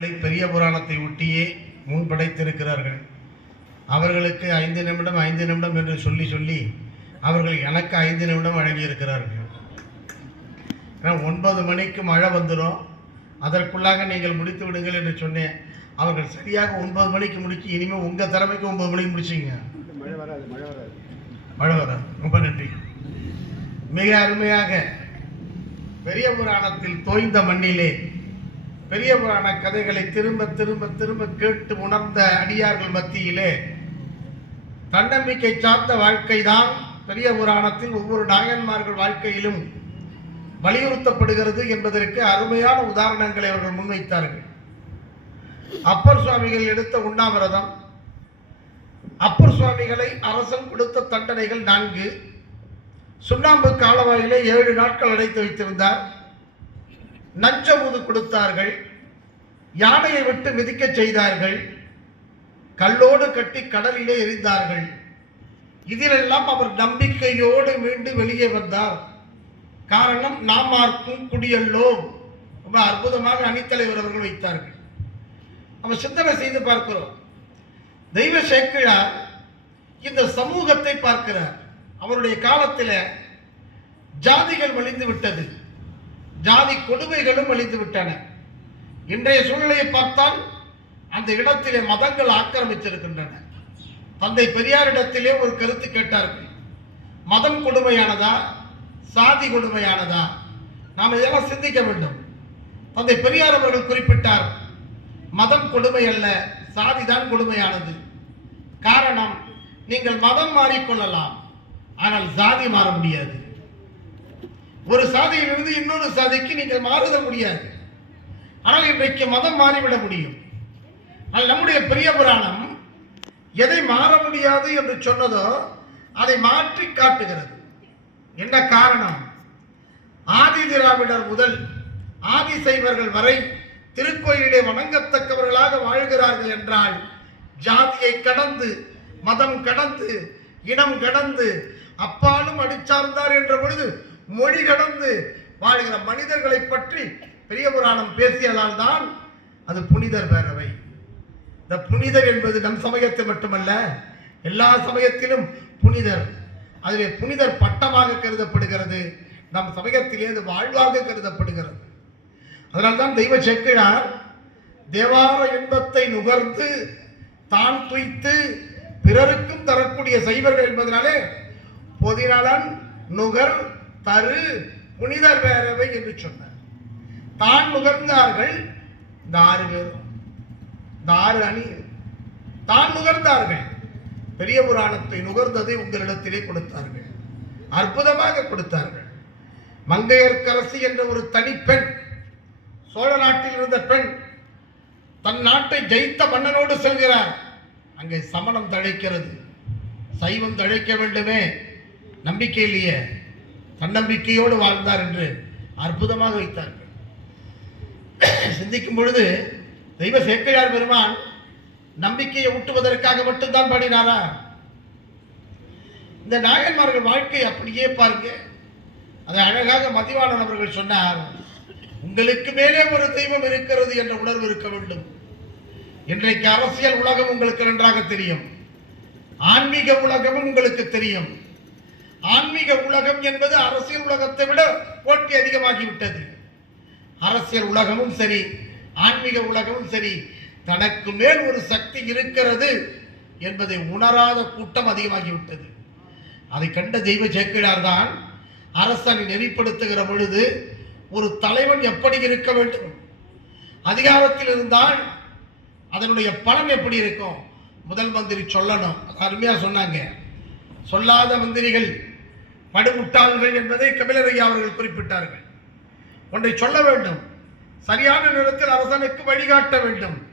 பெரிய புராணத்தை ஒட்டியே முன்படைத்திருக்கிறார்கள். அவர்களுக்கு ஐந்து நிமிடம் ஐந்து நிமிடம் என்று சொல்லி சொல்லி அவர்கள் எனக்கு ஐந்து நிமிடம் வழங்கியிருக்கிறார்கள் ஏன்னா ஒன்பது மணிக்கு மழை வந்துடும் அதற்குள்ளாக நீங்கள் முடித்து விடுங்கள் என்று சொன்னேன். அவர்கள் சரியாக ஒன்பது மணிக்கு முடிச்சு இனிமேல் உங்கள் திறமைக்கு ஒன்பது மணிக்கு முடிச்சிங்க. மழை வராது மழை வராது மழை வராது. ரொம்ப நன்றி. மிக அருமையாக பெரிய புராணத்தில் தோய்ந்த மண்ணிலே பெரிய புராண கதைகளை திரும்ப திரும்ப திரும்ப கேட்டு உணர்ந்த அடியார்கள் மத்தியிலே தன்னம்பிக்கை சார்ந்த வாழ்க்கை தான் பெரிய புராணத்தில் ஒவ்வொரு நாயன்மார்கள் வாழ்க்கையிலும் வலியுறுத்தப்படுகிறது என்பதற்கு அருமையான உதாரணங்களை அவர்கள் முன்வைத்தார்கள். அப்பர் சுவாமிகள் எடுத்த உண்ணாவிரதம் அப்பர் சுவாமிகளை அரசன் கொடுத்த தண்டனைகள் நான்கு. சுண்ணாம்பு காலவாயிலே ஏழு நாட்கள் அடைத்து வைத்திருந்தார். நஞ்சமுது கொடுத்தார்கள் யானையை விட்டு மிதிக்கச் செய்தார்கள் கல்லோடு கட்டி கடலிலே எரிந்தார்கள். இதிலெல்லாம் அவர் நம்பிக்கையோடு மீண்டு வெளியே வந்தார். காரணம் நாமார்க்கும் குடியல்லோ ரொம்ப அற்புதமாக அணித்தலைவர் அவர்கள் வைத்தார்கள். நம்ம சிந்தனை செய்து பார்க்கிறோம். தெய்வ சேக்கிழார் இந்த சமூகத்தை பார்க்கிறார். அவருடைய காலத்தில் ஜாதிகள் வலிந்து விட்டது. ஜாதி கொடுமைகளும் அழிந்து விட்டன இன்றைய சூழ்நிலையை பார்த்தால் அந்த இடத்திலே மதங்கள் ஆக்கிரமித்திருக்கின்றன. தந்தை பெரியாரிடத்திலே ஒரு கருத்து கேட்டார்கள். மதம் கொடுமையானதா? சாதி கொடுமையானதா? நாம் இதெல்லாம் சிந்திக்க வேண்டும்? தந்தை பெரியார் அவர்கள் குறிப்பிட்டார் மதம் கொடுமை அல்ல சாதிதான் கொடுமையானது. காரணம் நீங்கள் மதம் மாறிக்கொள்ளலாம். ஆனால் சாதி மாற முடியாது. ஒரு சாதியிலிருந்து இன்னொரு சாதிக்கு நீங்கள் மாறுத முடியாது. ஆனால் இன்றைக்கு மதம் மாறிவிட முடியும். ஆனால் நம்முடைய பெரிய புராணம் எதை மாற முடியாது என்று சொன்னதோ அதை மாற்றி காட்டுகிறது. என்ன காரணம்? ஆதி திராவிடர் முதல் ஆதி சைவர்கள் வரை திருக்கோயிலே வணங்கத்தக்கவர்களாக வாழ்கிறார்கள் என்றால் ஜாதியை கடந்து மதம் கடந்து இனம் கடந்து அப்பாலும் அடிச்சார்ந்தார் என்ற பொழுது மொழி கடந்து வாழ்கிற மனிதர்களை பற்றி பெரிய புராணம் பேசியதால் தான் அது புனிதர் பேரவை. இந்த புனிதர் என்பது நம் சமயத்தில் மட்டுமல்ல எல்லா சமயத்திலும் புனிதர். அதிலே புனிதர் பட்டமாக கருதப்படுகிறது நம் சமயத்திலே அது வாழ்வாக கருதப்படுகிறது. அதனால்தான் தெய்வ செக்கிழார் தேவார இன்பத்தை நுகர்ந்து தான் துய்த்து பிறருக்கும் தரக்கூடிய சைவர்கள் என்பதனாலே பொதிநலன் நுகர் தரு புனிதர் பேரவை என்று சொன்னார். தான் நுகர்ந்தார்கள் இந்த ஆறு பேரும் இந்த ஆறு அணி. தான் நுகர்ந்தார்கள் பெரிய புராணத்தை நுகர்ந்ததை உங்களிடத்திலே கொடுத்தார்கள் அற்புதமாக கொடுத்தார்கள். மங்கையர்க்கரசி என்ற ஒரு தனிப்பெண் சோழ நாட்டில் இருந்த பெண் தன் நாட்டை ஜெயித்த மன்னனோடு செல்கிறார். அங்கே சமணம் தழைக்கிறது சைவம் தழைக்க வேண்டுமே நம்பிக்கை இல்லையே தன்னம்பிக்கையோடு வாழ்ந்தார் என்று அற்புதமாக வைத்தார்கள். சிந்திக்கும் பொழுது தெய்வ சேக்கையார் பெருமான் நம்பிக்கையை ஊட்டுவதற்காக மட்டும்தான் பாடினாரா? இந்த நாயன்மார்கள் வாழ்க்கை அப்படியே பாருங்க. அதை அழகாக மதிவான அவர்கள் சொன்னார் உங்களுக்கு மேலே ஒரு தெய்வம் இருக்கிறது என்ற உணர்வு இருக்க வேண்டும். இன்றைக்கு அரசியல் உலகம் உங்களுக்கு நன்றாக தெரியும். ஆன்மீக உலகமும் உங்களுக்கு தெரியும். ஆன்மீக உலகம் என்பது அரசியல் உலகத்தை விட போட்டி அதிகமாகிவிட்டது. அரசியல் உலகமும் சரி ஆன்மீக உலகமும் சரி தனக்கு மேல் ஒரு சக்தி இருக்கிறது என்பதை உணராத கூட்டம் அதிகமாகிவிட்டது. அதை கண்ட தெய்வ சேக்கிழார் தான் அரசனை நெறிப்படுத்துகிற பொழுது ஒரு தலைவன் எப்படி இருக்க வேண்டும்? அதிகாரத்தில் இருந்தால் அதனுடைய பலன் எப்படி இருக்கும்? முதல் மந்திரி சொல்லணும். அருமையாக சொன்னாங்க. சொல்லாத மந்திரிகள் படுமுட்டாள்கள் என்பதை கபிலரையா அவர்கள் குறிப்பிட்டார்கள். ஒன்றை சொல்ல வேண்டும். சரியான நேரத்தில் அரசனுக்கு வழிகாட்ட வேண்டும்.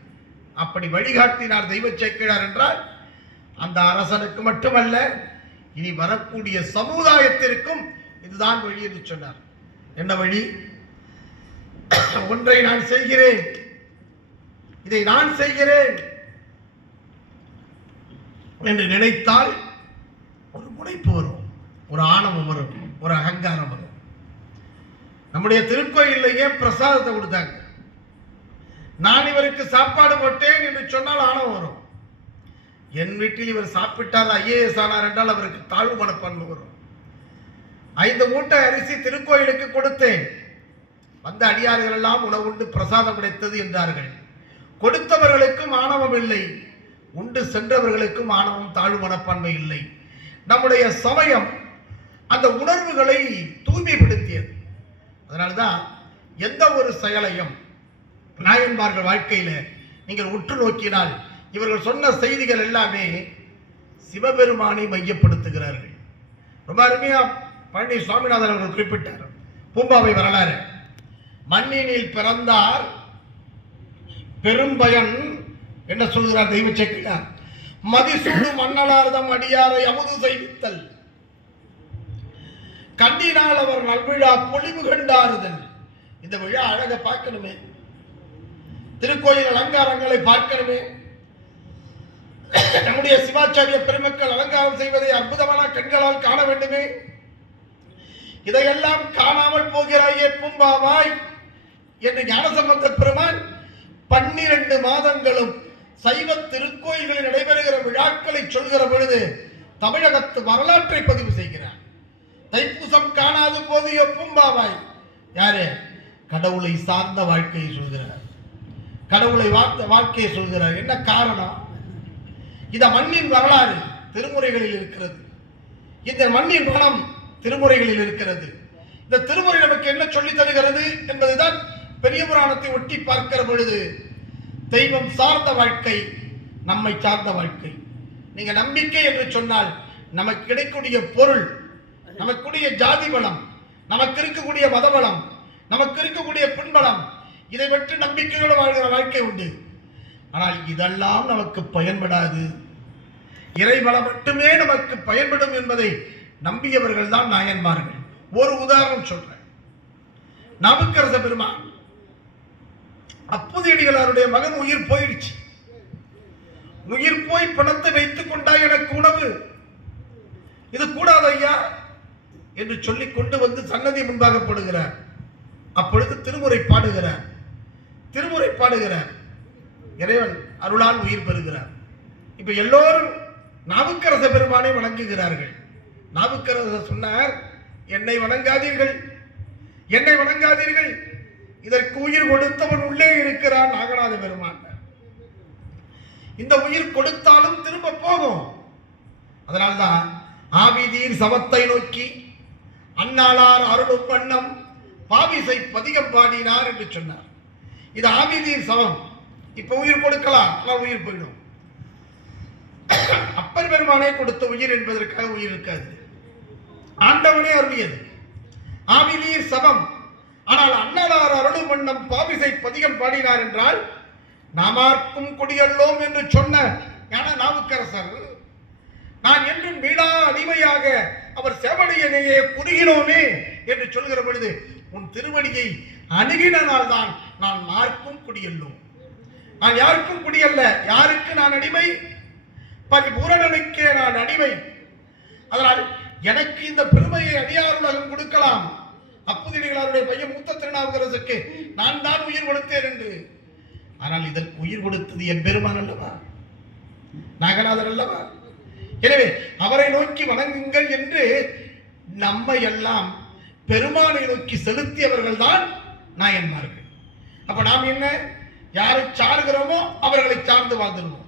அப்படி வழிகாட்டினார் தெய்வ சேக்கிழார் என்றால் அந்த அரசனுக்கு மட்டுமல்ல இனி வரக்கூடிய சமுதாயத்திற்கும் இதுதான் வழி என்று சொன்னார். என்ன வழி? ஒன்றை நான் செய்கிறேன். இதை நான் செய்கிறேன். என்று நினைத்தால் ஒரு முனைப்பு வரும். ஒரு ஆணவம் வரும் ஒரு அகங்காரம் வரும். நம்முடைய திருக்கோயிலேயே பிரசாதத்தை கொடுத்தாங்க. நான் இவருக்கு சாப்பாடு போட்டேன் என்று சொன்னால் ஆணவம் வரும். என் வீட்டில் இவர் சாப்பிட்டால் ஐஏஎஸ் ஆனார் என்றால் அவருக்கு தாழ்வு மனப்பான்மை வரும். ஐந்து மூட்டை அரிசி திருக்கோயிலுக்கு கொடுத்தேன். வந்த அடியார்கள் எல்லாம் உணவுண்டு பிரசாதம் கிடைத்தது என்றார்கள். கொடுத்தவர்களுக்கும் ஆணவம் இல்லை. உண்டு சென்றவர்களுக்கும் ஆணவம் தாழ்வு மனப்பான்மை இல்லை. நம்முடைய சமயம் அந்த உணர்வுகளை தூய்மைப்படுத்தியது. அதனால்தான் எந்த ஒரு செயலையும் நாயன்மார்கள் வாழ்க்கையில் நீங்கள் உற்று நோக்கினால் இவர்கள் சொன்ன செய்திகள் எல்லாமே சிவபெருமானை மையப்படுத்துகிறார்கள். ரொம்ப அருமையா பழனி சுவாமிநாதன் அவர்கள் குறிப்பிட்டார். பூம்பாவை வரலாறு. மண்ணினில் பிறந்தார் பெரும்பயன் என்ன சொல்கிறார் தெய்வ செக்கிலார் மதிசூடு மன்னலார்தம் அடியாரை அமுது செய்வித்தல். கண்ணினால் அவர் நல்விழா பொழிவு கண்டாறுதல் இந்த விழா அழக பார்க்கணுமே. திருக்கோயில் அலங்காரங்களை பார்க்கணுமே. நம்முடைய சிவாச்சாரிய பெருமக்கள் அலங்காரம் செய்வதை அற்புதமான கண்களால் காண வேண்டுமே. இதையெல்லாம் காணாமல் போகிறாயே பூம்பாவாய் என்று ஞானசம்பந்த பெருமான் பன்னிரண்டு மாதங்களும் சைவ திருக்கோயில்களில் நடைபெறுகிற விழாக்களை சொல்கிற பொழுது தமிழகத்து வரலாற்றை பதிவு செய்கிறார். தைப்பூசம் காணாத போது பூம்பாவாய் யாரு? கடவுளை சார்ந்த வாழ்க்கையை சொல்கிறார். கடவுளை வார்த்த வாழ்க்கையை சொல்கிறார். என்ன காரணம்? இந்த மண்ணின் வரலாறு திருமுறைகளில் இருக்கிறது. இந்த மண்ணின் குணம் திருமுறைகளில் இருக்கிறது. இந்த திருமுறை நமக்கு என்ன சொல்லித் தருகிறது என்பதுதான் பெரிய புராணத்தை ஒட்டி பார்க்கிற பொழுது தெய்வம் சார்ந்த வாழ்க்கை நம்மை சார்ந்த வாழ்க்கை. நீங்க நம்பிக்கை என்று சொன்னால் நமக்கு கிடைக்கக்கூடிய பொருள் நமக்குடைய ஜாதி பலம் நமக்கு இருக்கக்கூடிய மதபலம் நமக்கு இருக்கக்கூடிய பின்பலம் இதை பற்றி நம்பிக்கையோடு வாழ்கிற வாழ்க்கை உண்டு. ஆனால் இதெல்லாம் நமக்கு பயன்படாது. இறைபலம் மட்டுமே நமக்கு பயன்படும் என்பதை நம்பியவர்கள் தான் நாயன்மார்கள். ஒரு உதாரணம் சொல்றேன். நாவுக்கரச பெருமான் அப்புதியடிகளாருடைய மகன் உயிர் போயிடுச்சு. உயிர் போய் பணத்தை வைத்துக் கொண்டா எனக்கு உணவு. இது கூடாது ஐயா. என்று சொல்லி கொண்டு வந்து சன்னதி முன்பாக போடுகிறார். அப்பொழுது திருமுறை பாடுகிறார். திருமுறை பாடுகிறார். இறைவன் அருளால் உயிர் பெறுகிறார். இப்ப எல்லோரும் நாவுக்கரச பெருமானை வணங்குகிறார்கள். நாவுக்கரசர் சொன்னார் என்னை வணங்காதீர்கள். என்னை வணங்காதீர்கள். இதற்கு உயிர் கொடுத்தவன் உள்ளே இருக்கிறான் நாகநாத பெருமான். இந்த உயிர் கொடுத்தாலும் திரும்ப போகும். அதனால்தான் ஆவிதீர் சவத்தை நோக்கி அன்னாளார் அருளும் வண்ணம் பாவிசை பதிகம் பாடினார் என்று சொன்னார். இது ஆவிதீர் சவம் இப்ப உயிர் கொடுக்கலாம். ஆனால் உயிர் போயிடும். அப்பர் பெருமானே கொடுத்த உயிர் என்பதற்காக உயிர் இருக்காது. ஆண்டவனே அருளியது. ஆவிதீர் சவம் ஆனால் அன்னலார் அருளும் வண்ணம் பாவிசை பதிகம் பாடினார் என்றால் நாமார்க்கும் குடியல்லோம் என்று சொன்ன ஞான நாவுக்கரசர் நான் என்றும் வீடா அடிமையாக அவர் செவடியனையே புரிகிறோமே என்று சொல்கிற பொழுது உன் திருவடியை அணுகினால் தான் நான் யாருக்கும் குடியல்லும் நான் யாருக்கும் குடியல்ல. யாருக்கு நான் அடிமை? பரிபூரணனுக்கே நான் அடிமை. அதனால் எனக்கு இந்த பெருமையை அடியாருலகம் கொடுக்கலாம். அப்புதிரிகளாருடைய பையன் மூத்த திருநாவுக்கரசுக்கு நான் தான் உயிர் கொடுத்தேன் என்று. ஆனால் இதற்கு உயிர் கொடுத்தது என் பெருமான் அல்லவா? நாகநாதர் அல்லவா? எனவே அவரை நோக்கி வணங்குங்கள் என்று நம்மை எல்லாம் பெருமானை நோக்கி செலுத்தியவர்கள் தான் நாயன்மார்கள். அப்ப நாம் என்ன? யாரை சாருகிறோமோ அவர்களை சார்ந்து வாழ்ந்துருவோம்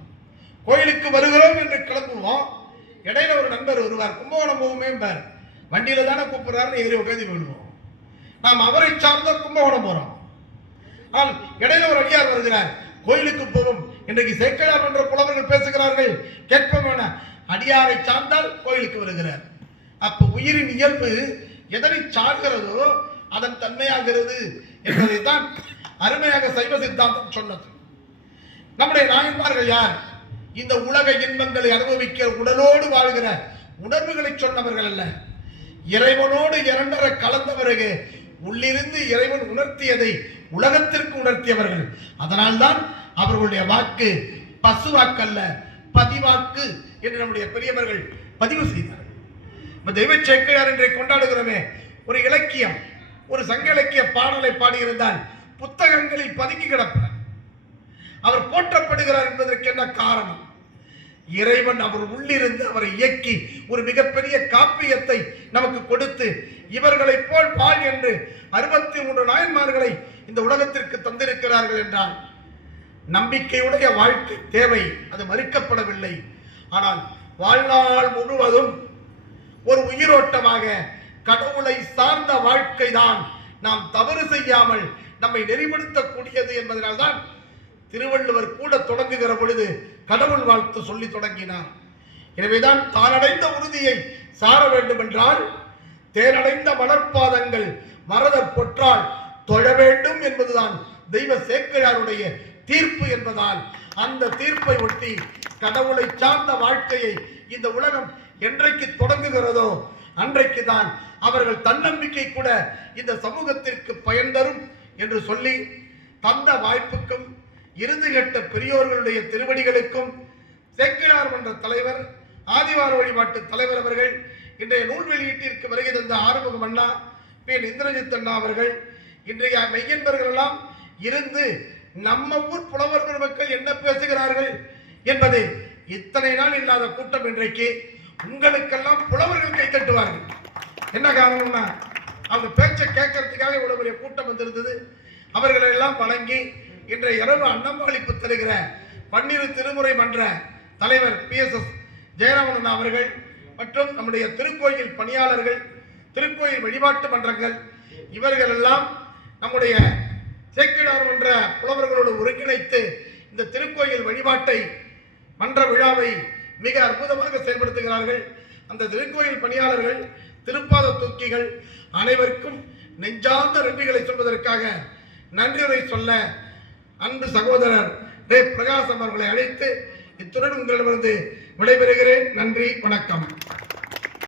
கோயிலுக்கு வருகிறோம் என்று கிளம்புவோம். இடையில ஒரு நண்பர் வருவார். கும்பகோணம் போகுமே பார் வண்டியில தானே கூப்பிடுறாருன்னு ஏறி உட்காந்து விடுவோம் நாம் அவரை சார்ந்த கும்பகோணம் போறோம். ஆனால் இடையில ஒரு அடியார் வருகிறார். கோயிலுக்கு போவோம். இன்றைக்கு சேக்கலார் என்ற புலவர்கள் பேசுகிறார்கள். கேட்போம் அடியாரை சார்ந்தால் கோயிலுக்கு வருகிறார். அப்ப உயிரின் இயல்பு எதனை சார்கிறதோ அதன் தன்மையாகிறது என்பதைத்தான் அருமையாக சைவ சித்தாந்தம் சொன்னது. நம்முடைய நாயன்மார்கள் யார்? இந்த உலக இன்பங்களை அனுபவிக்கிற உடலோடு வாழ்கிற உணர்வுகளை சொன்னவர்கள் அல்ல. இறைவனோடு இரண்டர கலந்த பிறகு உள்ளிருந்து இறைவன் உணர்த்தியதை உலகத்திற்கு உணர்த்தியவர்கள். அதனால்தான் அவர்களுடைய வாக்கு பசுவாக்கல்ல பதிவாக்கு என்று நம்முடைய பெரியவர்கள் பதிவு செய்தார்கள். இப்ப தெய்வ சேக்கையார் என்றை கொண்டாடுகிறோமே ஒரு இலக்கியம் ஒரு சங்க இலக்கிய பாடலை பாடியிருந்தால் புத்தகங்களில் பதுங்கி கிடப்பார். அவர் போற்றப்படுகிறார் என்பதற்கு என்ன காரணம்? இறைவன் அவர் உள்ளிருந்து அவரை இயக்கி ஒரு மிகப்பெரிய காப்பியத்தை நமக்கு கொடுத்து இவர்களைப் போல் பால் என்று அறுபத்தி மூன்று நாயன்மார்களை இந்த உலகத்திற்கு தந்திருக்கிறார்கள் என்றால் நம்பிக்கையுடைய வாழ்க்கை தேவை அது மறுக்கப்படவில்லை. ஆனால் வாழ்நாள் முழுவதும் ஒரு உயிரோட்டமாக கடவுளை சார்ந்த வாழ்க்கை தான் நாம் தவறு செய்யாமல் நம்மை நெறிப்படுத்தக்கூடியது என்பதனால்தான் திருவள்ளுவர் கூட தொடங்குகிற பொழுது கடவுள் வாழ்த்து சொல்லி தொடங்கினார். எனவேதான் தானடைந்த உறுதியை சார வேண்டும் என்றால் தேனடைந்த மலர்பாதங்கள் மரதர் பொற்றால் தொழ வேண்டும் என்பதுதான் தெய்வ சேக்கிழாருடைய தீர்ப்பு என்பதால் அந்த தீர்ப்பை ஒட்டி கடவுளை சார்ந்த வாழ்க்கையை இந்த உலகம் என்றைக்கு தொடங்குகிறதோ அன்றைக்கு தான் அவர்கள் தன்னம்பிக்கை கூட இந்த சமூகத்திற்கு பயன் தரும் என்று சொல்லி தந்த வாய்ப்புக்கும் இருந்து கெட்ட பெரியோர்களுடைய திருவடிகளுக்கும் சேக்கிழார் மன்ற தலைவர் ஆதிவார வழிபாட்டு தலைவர் அவர்கள் இன்றைய நூல் வெளியீட்டிற்கு வருகை தந்த ஆறுமுகம் அண்ணா பி இந்திரஜித் அண்ணா அவர்கள் இன்றைய மெய்யன்பர்கள் எல்லாம் இருந்து நம்ம ஊர் புலவர் பெருமக்கள் என்ன பேசுகிறார்கள் என்பது இத்தனை நாள் இல்லாத கூட்டம் இன்றைக்கு உங்களுக்கெல்லாம் புலவர்கள் கை தட்டுவார்கள். என்ன காரணம்னா அவங்க பேச்சை கேட்கறதுக்காக இவ்வளவு பெரிய கூட்டம் வந்திருந்தது. அவர்களை எல்லாம் வணங்கி இன்றைய இரவு அன்னம்பாளிப்பு தருகிற பன்னிரு திருமுறை மன்ற தலைவர் பி எஸ் எஸ் ஜெயராமன் அவர்கள் மற்றும் நம்முடைய திருக்கோயில் பணியாளர்கள் திருக்கோயில் வழிபாட்டு மன்றங்கள் இவர்கள் எல்லாம் நம்முடைய சேக்கிழார் என்ற புலவர்களோடு ஒருங்கிணைத்து இந்த திருக்கோயில் வழிபாட்டை மன்ற விழாவை மிக அற்புதமாக செயல்படுத்துகிறார்கள். அந்த திருக்கோயில் பணியாளர்கள் திருப்பாத தூக்கிகள் அனைவருக்கும் நெஞ்சார்ந்த நன்றிகளை சொல்வதற்காக நன்றியுரை சொல்ல அன்பு சகோதரர் ரே பிரகாசம் அவர்களை அழைத்து இத்துடன் உங்களிடமிருந்து விடைபெறுகிறேன். நன்றி வணக்கம்.